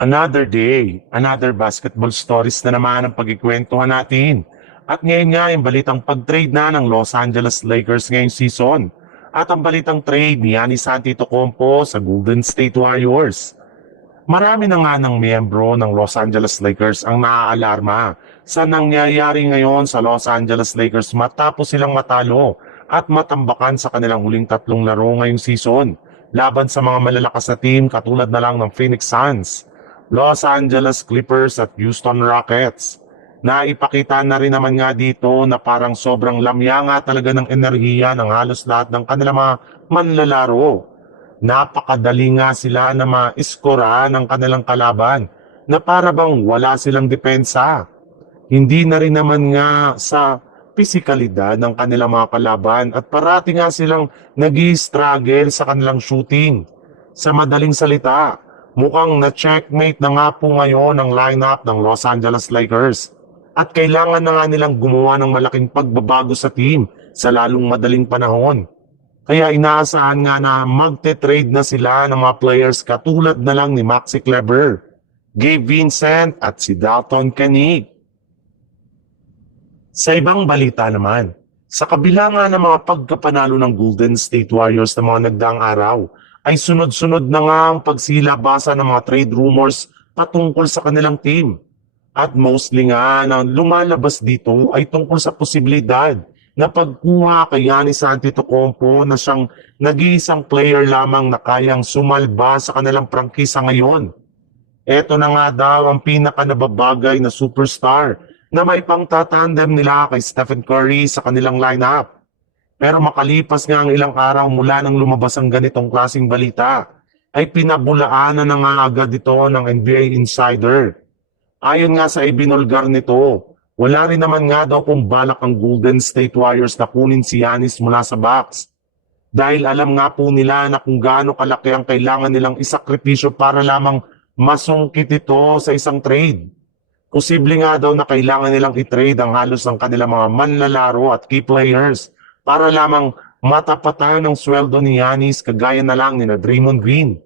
Another day, another basketball stories na naman ang pagkikwentuhan natin. At ngayon nga yung balitang pag-trade na ng Los Angeles Lakers ngayong season. At ang balitang trade ni Giannis Antetokounmpo sa Golden State Warriors. Marami na nga ng miyembro ng Los Angeles Lakers ang naaalarma sa nangyayari ngayon sa Los Angeles Lakers matapos silang matalo at matambakan sa kanilang huling tatlong laro ngayong season laban sa mga malalakas na team katulad na lang ng Phoenix Suns, Los Angeles Clippers at Houston Rockets. Naipakita na rin naman nga dito na parang sobrang lamya nga talaga ng enerhiya ng halos lahat ng kanilang mga manlalaro. Napakadali nga sila na ma-iskora ng kanilang kalaban na para bang wala silang depensa. Hindi na rin naman nga sa pisikalidad ng kanilang mga kalaban at parati nga silang nag-i-struggle sa kanilang shooting. Sa madaling salita, mukhang na-checkmate na nga po ngayon ang lineup ng Los Angeles Lakers. At kailangan na nga nilang gumawa ng malaking pagbabago sa team sa lalong madaling panahon. Kaya inaasahan nga na magte-trade na sila ng mga players katulad na lang ni Maxi Kleber, Gabe Vincent at si Dalton Keunig. Sa ibang balita naman, sa kabila nga ng mga pagkapanalo ng Golden State Warriors na mga nagdaang araw, ay sunod-sunod na nga ang pagsilabasa ng mga trade rumors patungkol sa kanilang team. At mostly nga na lumalabas dito ay tungkol sa posibilidad na pagkuha kay Giannis Antetokounmpo na siyang nag-iisang player lamang na kayang sumalba sa kanilang prangkisa ngayon. Ito na nga daw ang pinakanababagay na superstar na may pangtatandem nila kay Stephen Curry sa kanilang lineup. Pero makalipas nga ang ilang araw mula nang lumabas ang ganitong klaseng balita, ay pinabulaanan na nga agad ito ng NBA Insider. Ayon nga sa ibinulgar nito, wala rin naman nga daw kung balak ang Golden State Warriors na kunin si Giannis mula sa Bucks. Dahil alam nga po nila na kung gaano kalaki ang kailangan nilang isakripisyo para lamang masungkit ito sa isang trade. Posible nga daw na kailangan nilang i-trade ang halos ng kanilang mga manlalaro at key players para lamang matapatan ng sweldo ni Giannis kagaya na lang ni Draymond Green,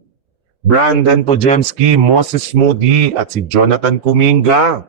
Brandon Podziemski, Moses Moody at si Jonathan Kuminga.